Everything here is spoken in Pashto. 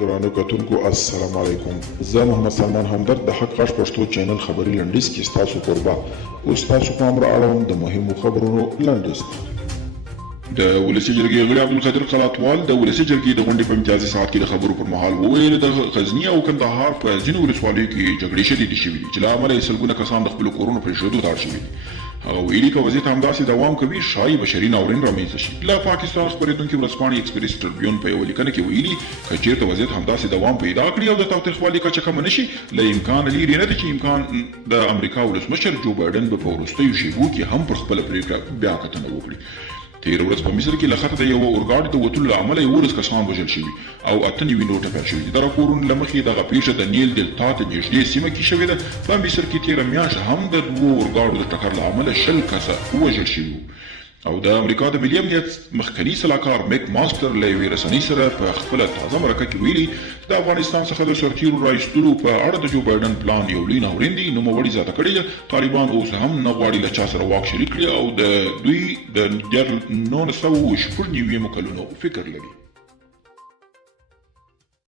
درانه کتونکو السلام علیکم. زه محمد سلمان همدرد د حق غږ پښتو چینل خبري لنډیز کې ستاسو قربا اوس تاسو پام را اړوم د مهمو خبرونو لنډیز. د ولسي جرګې غړي عبدالقادر قلاتوال د ولسي جرګې د غونډې په امتیازي ساعت کې د خبرو پر مهال وویل د غزني او کندهار په ځینو ولسوالیو کې جګړې شدیدې شوي دي چې له امله یې سلګونه کسان د خپلو کورونو پرېښودو ته اړ شوي دي. هغه ویلي که وضعیت همداسې دوام کوي ښایي بشري ناورین رامنځته شي. له پاکستان خپرېدونکي ورځپاڼې ایکسپریس ټربیون په یوه لیکنه کې ویلي که چېرته وضعیت همداسې دوام پیدا کړي او د تاوتریخوالي کچه کمه نه شي له امکانه لرې نه ده چې امکان د امریکا ولسمشر جو بایډن به په وروستیو شېبو کې هم پر خپله پرېکړه بیا کتنه وکړي. تېره ورځ په مصر کې له خطه د یوه اورګاډي د وتلو له امله 11 کسان وژل شوي او 98 نور ټپیان شوي دي. د راپورونو له مخې دغه پیښه د نیل ډیلتا ته نږدې سیمه کې شوې ده. په مصر کې تېره میاشت هم د 2 اورګاډو د ټکر له امله 20 کسه ووژل شوي وو. او د امریکا د ملي امنیت مخکني سلاکار میک ماستر له یوې رسنۍ سره په خپله تازه مرکه کې ویلي د افغانستان څخه د سرتیرو رایستلو په اړه د جو بایډن پلان یو لوی ناورین دی. نوموړي زیاته کړې ده طالبان اوس هم نه غواړي له چا سره واک شریک کړي او د دوی د 1990 کلونو فکر لري.